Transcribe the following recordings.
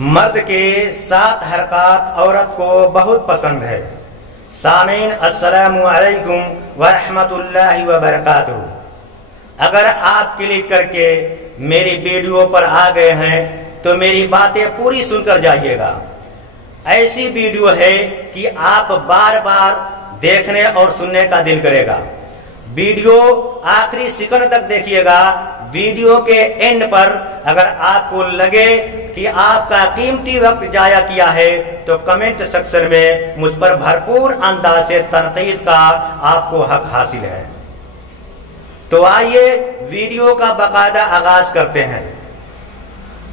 मर्द के 7 हरकत औरत को बहुत पसंद है। सामीन अस्सलामु अलैकुम व रहमतुल्लाहि व बरकातुहू। अगर आप क्लिक करके मेरी वीडियो पर आ गए हैं तो मेरी बातें पूरी सुनकर जाइएगा। ऐसी वीडियो है कि आप बार बार देखने और सुनने का दिल करेगा। वीडियो आखिरी सेकंड तक देखिएगा। वीडियो के एंड पर अगर आपको लगे कि आपका कीमती वक्त जाया किया है तो कमेंट सेक्शन में मुझ पर भरपूर अंदाज से तनकीद का आपको हक हासिल है। तो आइए वीडियो का बाकायदा आगाज करते हैं।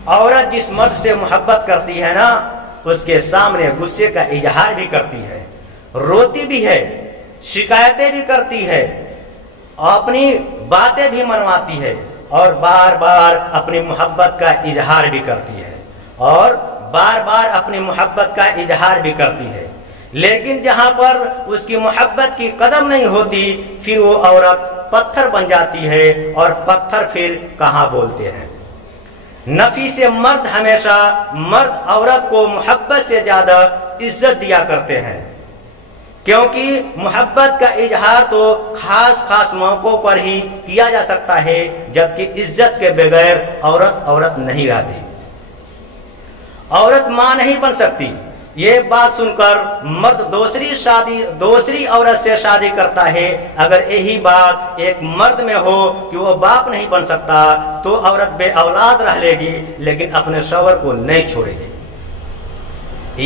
औरत जिस मर्द से मोहब्बत करती है ना, उसके सामने गुस्से का इजहार भी करती है, रोती भी है, शिकायतें भी करती है, अपनी बातें भी मनवाती है और बार बार अपनी मोहब्बत का इजहार भी करती है और बार बार अपनी मोहब्बत का इजहार भी करती है। लेकिन जहां पर उसकी मोहब्बत की कदर नहीं होती फिर वो औरत पत्थर बन जाती है और पत्थर फिर कहां बोलते हैं। नफी से मर्द हमेशा मर्द औरत को मोहब्बत से ज्यादा इज्जत दिया करते हैं, क्योंकि मोहब्बत का इजहार तो खास खास मौकों पर ही किया जा सकता है, जबकि इज्जत के बगैर औरत नहीं रहती। औरत मां नहीं बन सकती। ये बात सुनकर मर्द दूसरी औरत से शादी करता है। अगर यही बात एक मर्द में हो कि वो बाप नहीं बन सकता तो औरत बे औलाद रह लेगी, लेकिन अपने शौहर को नहीं छोड़ेगी।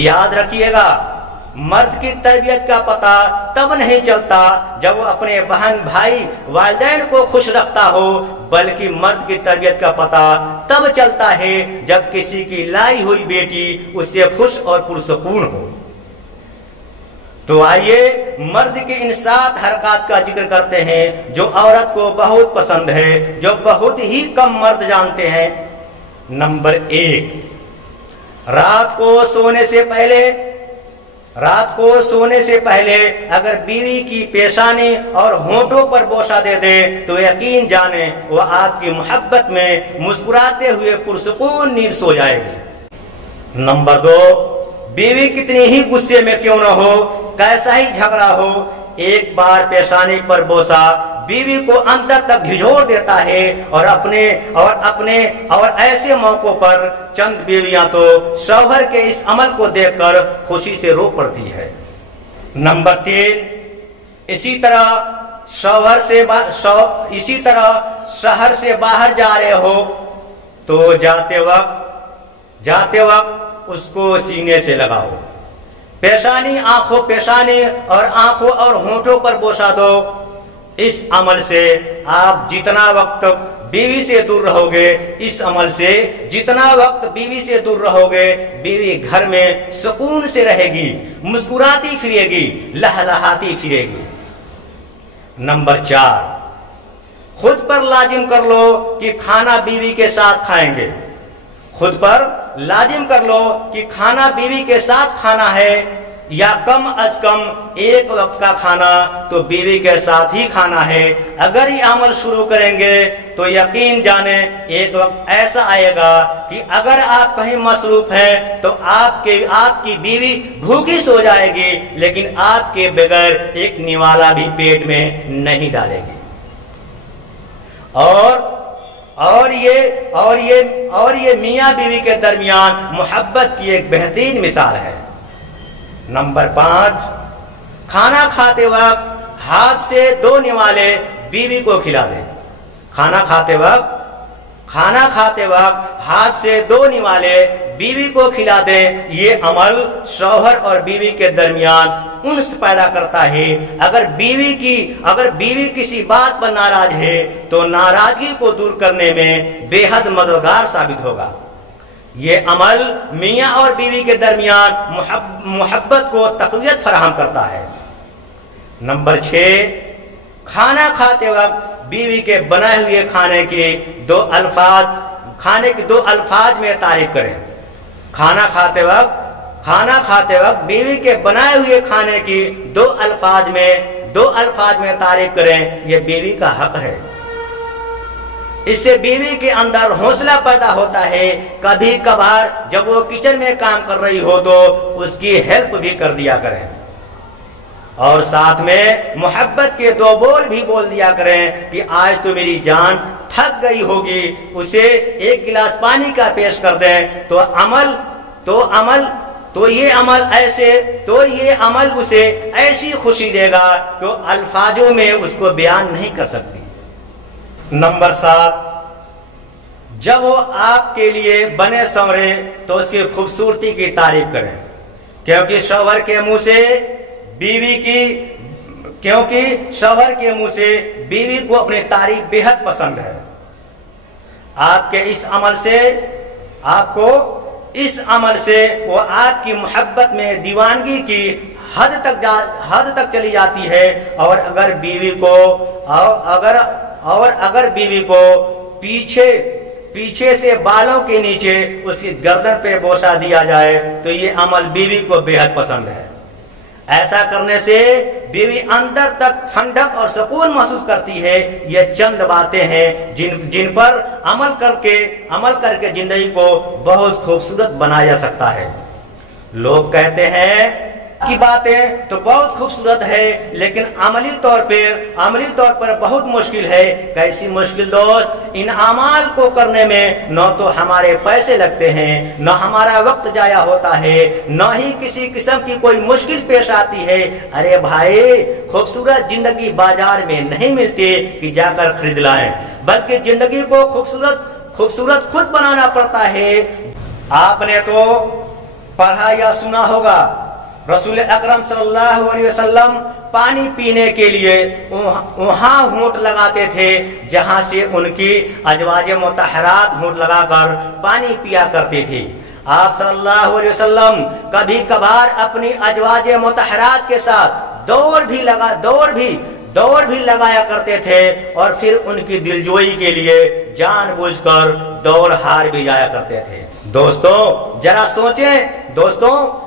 याद रखिएगा, मर्द की तरबियत का पता तब नहीं चलता जब वो अपने बहन भाई वालिदैन को खुश रखता हो, बल्कि मर्द की तरबियत का पता तब चलता है जब किसी की लाई हुई बेटी उससे खुश और पुरसकून हो। तो आइए मर्द की इन 7 हरकत का जिक्र करते हैं जो औरत को बहुत पसंद है, जो बहुत ही कम मर्द जानते हैं। नंबर 1, रात को सोने से पहले अगर बीवी की पेशानी और होंठों पर बोसा दे दे तो यकीन जाने वो आपकी मोहब्बत में मुस्कुराते हुए पुरसुकून नींद सो जाएगी। नंबर 2, बीवी कितनी ही गुस्से में क्यों न हो, कैसा ही झगड़ा हो, एक बार पेशानी पर बोसा बीवी को अंदर तक झिझोड़ देता है और ऐसे मौकों पर चंद बीवियां तो शौहर के इस अमल को देखकर खुशी से रो पड़ती है। नंबर 3, इसी तरह शहर से बाहर जा रहे हो तो जाते वक्त उसको सीने से लगाओ। पेशानी और आंखों और होंठों पर बोसा दो। इस अमल से आप जितना वक्त बीवी से दूर रहोगे, बीवी घर में सुकून से रहेगी, मुस्कुराती फिरेगी, लहलहाती फिरेगी। नंबर 4, खुद पर लाजिम कर लो कि खाना बीवी के साथ खाएंगे। खुद पर लाजिम कर लो कि खाना बीवी के साथ खाना है, या कम अज कम एक वक्त का खाना तो बीवी के साथ ही खाना है। अगर ये अमल शुरू करेंगे तो यकीन जाने एक वक्त ऐसा आएगा कि अगर आप कहीं मसरूफ हैं तो आपकी बीवी भूखी सो जाएगी, लेकिन आपके बगैर एक निवाला भी पेट में नहीं डालेगी। और ये मियाँ बीवी के दरमियान मोहब्बत की एक बेहतरीन मिसाल है। नंबर 5, खाना खाते वक्त हाथ से 2 निवाले बीवी को खिला दे। खाना खाते वक्त हाथ से 2 निवाले बीवी को खिला दे। ये अमल शौहर और बीवी के दरमियान उन्स पैदा करता है। अगर बीवी किसी बात पर नाराज है तो नाराजगी को दूर करने में बेहद मददगार साबित होगा। ये अमल मियाँ और बीवी के दरमियान मोहब्बत को तक़वियत फराहम करता है। नंबर 6, खाना खाते वक्त बीवी के बनाए हुए खाने के 2 अल्फाज में तारीफ करें। खाना खाते वक्त बीवी के बनाए हुए खाने की 2 अल्फाज में तारीफ करें। यह बीवी का हक है। इससे बीवी के अंदर हौसला पैदा होता है। कभी कभार जब वो किचन में काम कर रही हो तो उसकी हेल्प भी कर दिया करें, और साथ में मोहब्बत के दो बोल भी बोल दिया करें कि आज तो मेरी जान थक गई होगी, उसे एक गिलास पानी का पेश कर दें तो ये अमल उसे ऐसी खुशी देगा तो अल्फाजों में उसको बयान नहीं कर सकती। नंबर 7, जब वो आपके लिए बने संवरे तो उसकी खूबसूरती की तारीफ करें, क्योंकि शौहर के मुंह से बीवी को अपनी तारीफ बेहद पसंद है। आपके इस अमल से वो आपकी मोहब्बत में दीवानगी की हद तक चली जाती है। और अगर बीवी को पीछे से बालों के नीचे उसकी गर्दन पे बोसा दिया जाए तो ये अमल बीवी को बेहद पसंद है। ऐसा करने से बीवी अंदर तक ठंडक और सुकून महसूस करती है। ये चंद बातें हैं जिन पर अमल करके जिंदगी को बहुत खूबसूरत बनाया जा सकता है। लोग कहते हैं की बातें तो बहुत खूबसूरत है, लेकिन अमली तौर पर बहुत मुश्किल है। कैसी मुश्किल दोस्त? इन अमाल को करने में न तो हमारे पैसे लगते हैं, न हमारा वक्त जाया होता है, न ही किसी किस्म की कोई मुश्किल पेश आती है। अरे भाई, खूबसूरत जिंदगी बाजार में नहीं मिलती कि जाकर खरीद लाएं, बल्कि जिंदगी को खूबसूरत खुद बनाना पड़ता है। आपने तो पढ़ा या सुना होगा, रसूल अकरम सल्लल्लाहु अलैहि वसल्लम पानी पीने के लिए वहां होंठ लगाते थे जहां से उनकी अजवाजे मुतहरात होंठ लगाकर पानी पिया करते थे। आप सल्लल्लाहु अलैहि वसल्लम कभी कभार अपनी अजवाजे मुतहरात के साथ दौड़ भी लगाया करते थे, और फिर उनकी दिलजोई के लिए जानबूझकर दौड़ हार भी जाया करते थे। दोस्तों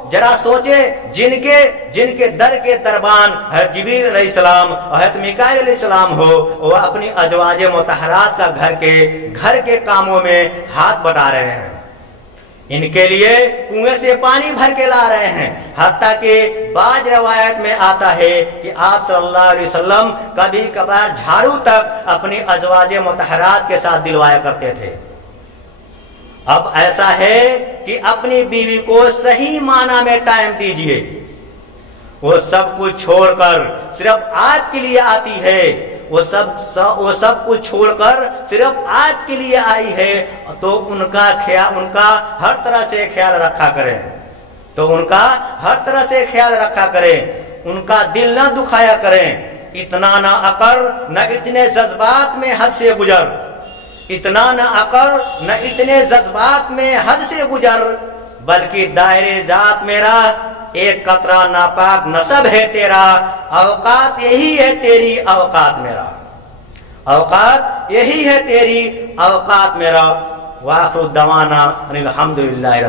जरा सोचे जिनके दर के दरबान हज़रत जिब्रील अलैहिस्सलाम और हज़रत मीकाईल अलैहिस्सलाम हो, वो अपनी अजवाजे मुतहरात का घर के कामों में हाथ बटा रहे हैं। इनके लिए कुएं से पानी भर के ला रहे हैं। हत्ता कि बाज रवायत में आता है कि आप सल्लल्लाहु अलैहि वसल्लम कभी कभार झाड़ू तक अपनी अजवाजे मुतहरात के साथ दिलवाया करते थे। अब ऐसा है कि अपनी बीवी को सही माना में टाइम दीजिए। वो सब कुछ छोड़कर सिर्फ आपके लिए आती है, वो सब कुछ छोड़कर सिर्फ आपके लिए आई है, तो उनका हर तरह से ख्याल रखा करें, उनका दिल न दुखाया करें। इतना ना अकर न इतने जज्बात में हद से गुजर, बल्कि दायरे जात मेरा एक कतरा नापाक नसब है तेरा, औकात यही है तेरी औकात मेरा। वाखिर दवाना अनिल हम्दुलिल्लाहि।